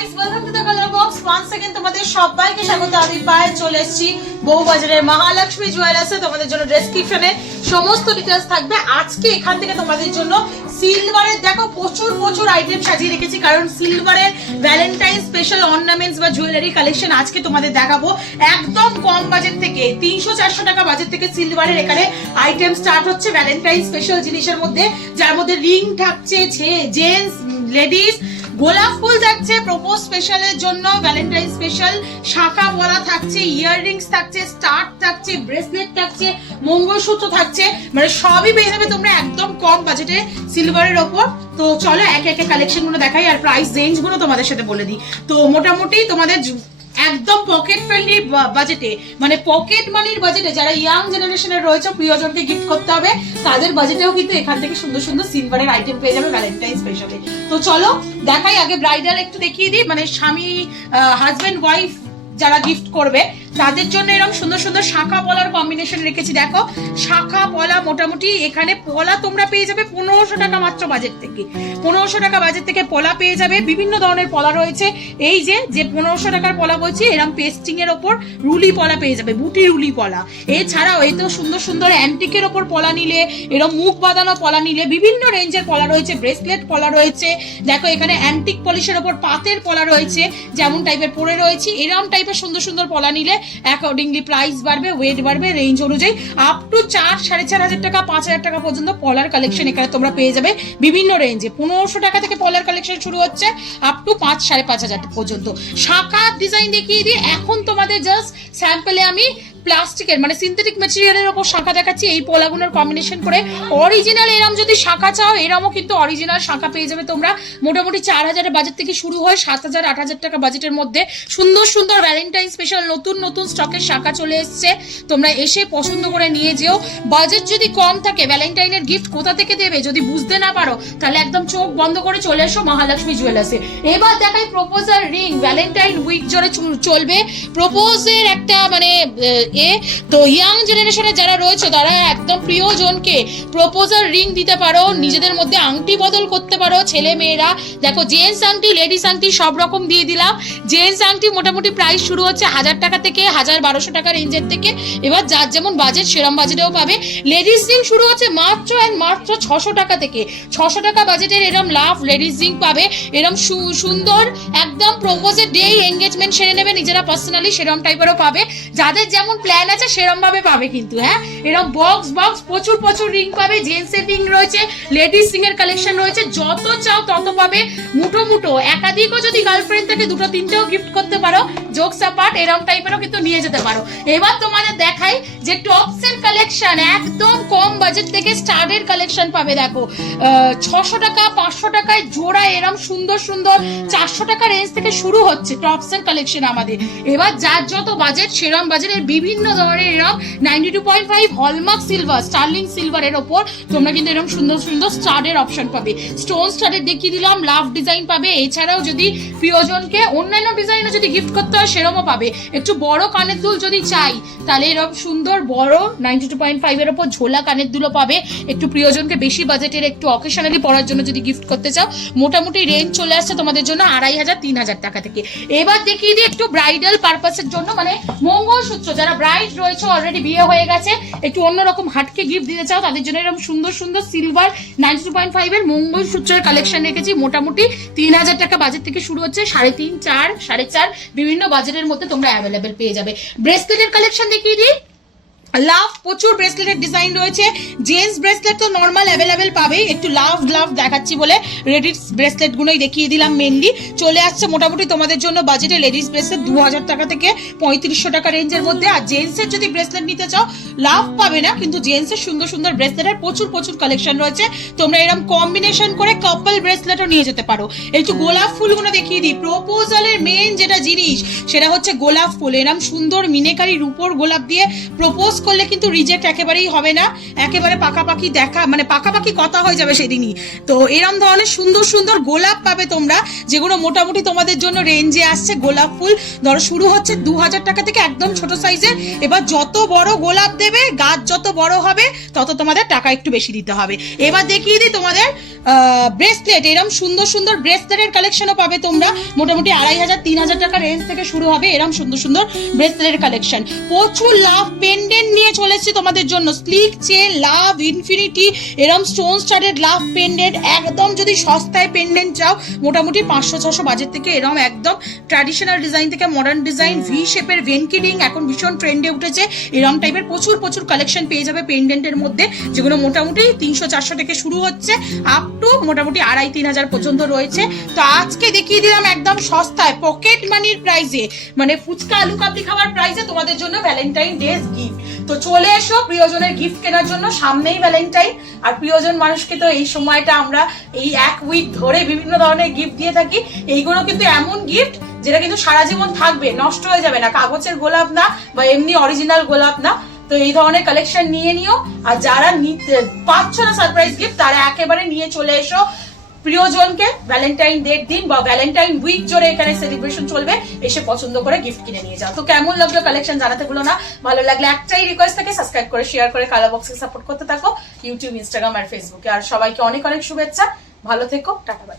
guys, welcome to the Color Box. Once again তোমাদের সবাইকে স্বাগত। আমি পায়ে চলে এসেছি বউবাজারের মহালক্ষ্মী জুয়েলার্সে। তোমাদের জন্য ডেসক্রিপশনে সমস্ত ডিটেইলস থাকবে। আজকে এখান থেকে তোমাদের জন্য সিলভারের দেখো প্রচুর আইটেম সাজিয়ে রেখেছি, কারণ সিলভারের ভ্যালেন্টাইন স্পেশাল অর্নামেন্টস বা জুয়েলারি কালেকশন আজকে তোমাদের দেখাবো। একদম কম বাজেট থেকে 300-400 টাকা বাজেট থেকে সিলভারের এখানে আইটেম স্টার্ট হচ্ছে ভ্যালেন্টাইন স্পেশাল জিনিসের মধ্যে, যার মধ্যে রিং থাকছে, জেন্টস লেডিস, গোলাপ ফুল থাকছে প্রপোজ স্পেশালের জন্য, ভ্যালেন্টাইন স্পেশাল শাখা পলা থাকছে, ইয়াররিংস থাকছে, স্টার থাকছে, ব্রেসলেট থাকছে, মঙ্গলসূত্র থাকছে, মানে সবই পেয়ে যাবে তোমরা একদম কম বাজেটে সিলভারের ওপর। তো চলো একে একে কালেকশন গুলো দেখাই আর প্রাইস রেঞ্জ গুলো তোমাদের সাথে বলে দিই। তো মোটামুটি তোমাদের একদম পকেট ফ্রেন্ডলি বাজেটে, মানে পকেট মানির বাজেটে যারা ইয়াং জেনারেশনের রয়েছে, প্রিয়জনকে গিফট করতে হবে, তাদের বাজেটেও কিন্তু এখান থেকে সুন্দর সুন্দর সিলভারের আইটেম পেয়ে যাবে ভ্যালেন্টাইন স্পেশালে। তো চলো দেখাই, আগে ব্রাইডাল একটু দেখিয়ে দিই, মানে স্বামী হাজবেন্ড ওয়াইফ যারা গিফট করবে তাদের জন্য এরকম সুন্দর সুন্দর শাখা পলার কম্বিনেশন রেখেছি। দেখো শাখা পলা মোটামুটি এখানে পলা তোমরা পেয়ে যাবে 1500 টাকা মাত্র বাজেট থেকে। 1500 টাকা বাজেট থেকে পলা পেয়ে যাবে। বিভিন্ন ধরনের পলা রয়েছে, এই যে 1500 টাকার পলা বলছি, এরকম পেস্টিং এর ওপর রুলি পলা পেয়ে যাবে, বুটি রুলি পলা। এছাড়াও এই তো সুন্দর সুন্দর অ্যান্টিকের ওপর পলা নিলে, এরকম মুখ বাঁধানো পলা নিলে, বিভিন্ন রেঞ্জের পলা রয়েছে, ব্রেসলেট পলা রয়েছে। দেখো এখানে অ্যান্টিক পলিশের ওপর পাতের পলা রয়েছে, যেমন টাইপের পরে রয়েছে, এরকম টাইপের সুন্দর সুন্দর পলা নিলে অ্যাকর্ডিংলি প্রাইস বাড়বে, ওয়েট বাড়বে, রেঞ্জ অনুযায়ী আপ টু 4-4.5 টাকা 5000 টাকা পর্যন্ত পলার কালেকশন এখানে তোমরা পেয়ে যাবে বিভিন্ন রেঞ্জে। 1500 টাকা থেকে পলার কালেকশন শুরু হচ্ছে আপ টু 5-5.5 পর্যন্ত। শাখার ডিজাইন দেখিয়ে দিই। এখন তোমাদের জাস্ট স্যাম্পলে আমি প্লাস্টিকের মানে সিনথেটিক ম্যাটেরিয়ালের উপর শাখা দেখাচ্ছি, এই পলাগুলোর কম্বিনেশন করে। অরিজিনাল এরম যদি শাখা চাও, এরমও কিন্তু অরিজিনাল শাখা পেয়ে যাবে তোমরা। মোটামুটি 4000 বাজেট থেকে শুরু হয় 7000-8000 টাকা বাজেটের মধ্যে সুন্দর সুন্দর ভ্যালেন্টাইন স্পেশাল নতুন স্টকের শাখা চলে এসছে। তোমরা এসে পছন্দ করে নিয়ে যেও। বাজেট যদি কম থাকে, ভ্যালেন্টাইনের গিফট কোথা থেকে দেবে যদি বুঝতে না পারো, তাহলে একদম চোখ বন্ধ করে চলে এসো মহালক্ষ্মী জুয়েলার্সে। এবার দেখাই প্রপোজাল রিং। ভ্যালেন্টাইন উইক জোরে চলবে প্রপোজের একটা মানে তো ইয়াং জেনারেশনে যারা রয়েছে তারা একদম প্রিয়জনকে প্রপোজাল রিং দিতে পারো, নিজেদের মধ্যে আংটি বদল করতে পারো ছেলে মেয়েরা। দেখো জেন্টস আংটি, লেডিস আংটি সব রকম দিয়ে দিলাম। জেন্টস আংটি মোটামুটি প্রাইস শুরু হচ্ছে 1000 টাকা থেকে 1200 টাকা রেঞ্জের থেকে। এবার যার যেমন বাজেট সেরম বাজেটেও পাবে। লেডিস রিং শুরু হচ্ছে মাত্র 600 টাকা থেকে। 600 টাকা বাজেটের এরম লাভ লেডিস রিং পাবে, এরম সুন্দর একদম প্রপোজের ডে এঙ্গেজমেন্ট সেরে নেবে নিজেরা পার্সোনালি, সেরম টাইপেরও পাবে। যাদের যেমন প্ল্যান আছে সেরম ভাবে পাবে কিন্তু। হ্যাঁ, এরকম বক্স প্রচুর রিং পাবে। জেন্টস এর রিং রয়েছে, লেডিস রিং এর কালেকশন রয়েছে, যত চাও তত পাবে। মুঠো একাধিকও যদি গার্লফ্রেন্ড থেকে 2-3টেও গিফট করতে পারো, জোকস অ্যাপার্ট এরকম টাইপেরও কিন্তু নিয়ে যেতে পারো। এবার তোমাদের দেখাই যে টপস এর কালেকশন একদম কম বাজেট থেকে স্টার্টের কালেকশন পাবে। দেখো 600 টাকা 500 টাকায় জোড়া এরকম সুন্দর 400 টাকা রেঞ্জ থেকে শুরু হচ্ছে টপস এর কালেকশন আমাদের। এবার যার যত বাজেট সেরম বাজেটের বিভিন্ন ধরনের এরকম 92.5 হলমার্ক সিলভার, স্টার্লিং সিলভারের ওপর তোমরা কিন্তু এরকম সুন্দর স্টারের অপশন পাবে। স্টোন স্টারের দেখিয়ে দিলাম, লাভ ডিজাইন পাবে। এছাড়াও যদি প্রিয়জনকে অন্যান্য ডিজাইনও যদি গিফট করতে হয় সেরকমও পাবে। একটু বড় কানের দুল যদি চাই তাহলে এরকম সুন্দর বড় 92.5 এর ওপর ঝোলা কানের দুলও পাবে। একটু প্রিয়জনকে বেশি বাজেটের একটু অকেশনালি পরার জন্য যদি গিফট করতে চাও, মোটামুটি রেঞ্জ চলে আসছে তোমাদের জন্য 2500-3000 টাকা থেকে। এবার দেখিয়ে দিই একটু ব্রাইডাল পারপাসের জন্য, মানে মঙ্গলসূত্র যারা ব্রাইড রয়েছে, অলরেডি বিয়ে হয়ে গেছে, একটু অন্যরকম হাটকে গিফট দিতে চাও, তাদের জন্য এরকম সুন্দর সিলভার 92.5 এর মঙ্গলসূত্রের কালেকশন রেখেছি। মোটামুটি 3000 টাকা বাজেট থেকে শুরু হচ্ছে, 3.5, 4, 4.5 বিভিন্ন বাজেটের মধ্যে তোমরা অ্যাভেলেবেল পেয়ে যাবে। ব্রেসলেটের কালেকশন দেখিয়ে দিই। লাভ প্রচুর ব্রেসলেটের ডিজাইন রয়েছে। জেন্টস ব্রেসলেট তো নর্মাল অ্যাভেলেবেল পাবে, একটু লাভ দেখাচ্ছি বলে লেডিস ব্রেসলেট গুলোই দেখিয়ে দিলাম। মেনলি চলে আসছে মোটামুটি তোমাদের জন্য বাজেটে লেডিস ব্রেসলেট 2000 টাকা থেকে 3500 টাকা রেঞ্জের মধ্যে। আর জেন্টসের যদি ব্রেসলেট নিতে চাও লাভ পাবে না, কিন্তু জেন্টসের সুন্দর ব্রেসলেটের প্রচুর কালেকশন রয়েছে। তোমরা এরকম কম্বিনেশন করে কাপল ব্রেসলেটও নিয়ে যেতে পারো। একটু গোলাপ ফুলগুলো দেখিয়ে দিই। প্রপোজালের মেন যেটা জিনিস সেটা হচ্ছে গোলাপ ফুল। এরকম সুন্দর মিনেকারি রূপোর গোলাপ দিয়ে প্রপোজ করলে কিন্তু রিজেক্ট একেবারেই হবে না, একেবারে পাকাপাকি দেখা মানে পাকাপাকি কথা হয়ে যাবে সেদিনই। তো এরম ধরনের সুন্দর সুন্দর গোলাপ পাবে তোমরা, যেগুলো মোটামুটি তোমাদের জন্য রেঞ্জে আসছে। গোলাপ ফুল ধরো শুরু হচ্ছে 2000 টাকা থেকে, একদম ছোট সাইজের। এবার যত বড় গোলাপ দেবে, গাছ যত বড় হবে, তত তোমাদের টাকা একটু বেশি দিতে হবে। এবার দেখিয়ে দিই তোমাদের ব্রেসলেট। এরম সুন্দর সুন্দর ব্রেসলেটের কালেকশনও পাবে তোমরা, মোটামুটি 2500-3000 টাকা রেঞ্জ থেকে শুরু হবে এরম সুন্দর সুন্দর ব্রেসলেটের কালেকশন। প্রচুর লাভ পেন্ডেন্ট নিয়ে চলেছি তোমাদের জন্য, স্লিক চেন, লাভ, ইনফিনিটি, এরম স্টোন স্টাডেড লাভ পেন্ডেন্ট। একদম যদি সস্তায় পেন্ডেন্ট চাও, মোটামুটি 500-600 বাজেট থেকে এরম একদম ট্র্যাডিশনাল ডিজাইন থেকে মডার্ন ডিজাইন, ভি শেপের ভেনকি রিং এখন ভীষণ ট্রেন্ডে উঠেছে। এরম টাইপের প্রচুর প্রচুর কালেকশন পেয়ে যাবে পেন্ডেন্টের মধ্যে, যেগুলো মোটামুটি 300-400 থেকে শুরু হচ্ছে, আপ টু মোটামুটি 2500-3000 পর্যন্ত রয়েছে। তো আজকে দেখিয়ে দিলাম একদম সস্তায়, পকেট মানির প্রাইসে, মানে ফুচকা আলু কাবলি খাওয়ার প্রাইসে তোমাদের জন্য ভ্যালেন্টাইন ডেজ গিফট। তো চলে এসো প্রিয়জনের গিফট কেনার জন্য, সামনেই ভ্যালেন্টাইন। আর প্রিয়জন মানুষকে তো এই সময়টা আমরা এই 1 উইক ধরে বিভিন্ন ধরনের গিফট দিয়ে থাকি। এইগুলো কিন্তু এমন গিফট যেটা কিন্তু সারা জীবন থাকবে, নষ্ট হয়ে যাবে না, কাগজের গোলাপ না বা এমনি অরিজিনাল গোলাপ না। তো এই ধরনের কালেকশন নিয়ে নিও। আর যারা পাচ্ছ না সারপ্রাইজ গিফট, তারা একেবারে নিয়ে চলে এসো প্রিয়জনকে ভ্যালেন্টাইন ডের দিন বা ভ্যালেন্টাইন উইক জুড়ে এখানে সেলিব্রেশন চলবে, এসে পছন্দ করে গিফট কিনে নিয়ে যাও। তো কেমন লাগলো কালেকশন জানাতে ভুলো না। ভালো লাগলে একটাই রিকোয়েস্ট থাকে, সাবস্ক্রাইব করে শেয়ার করে কালার বক্সকে সাপোর্ট করতে থাকো, ইউটিউব, ইনস্টাগ্রাম আর ফেসবুকে। আর সবাইকে অনেক অনেক শুভেচ্ছা, ভালো থেকো, টাটা বাই।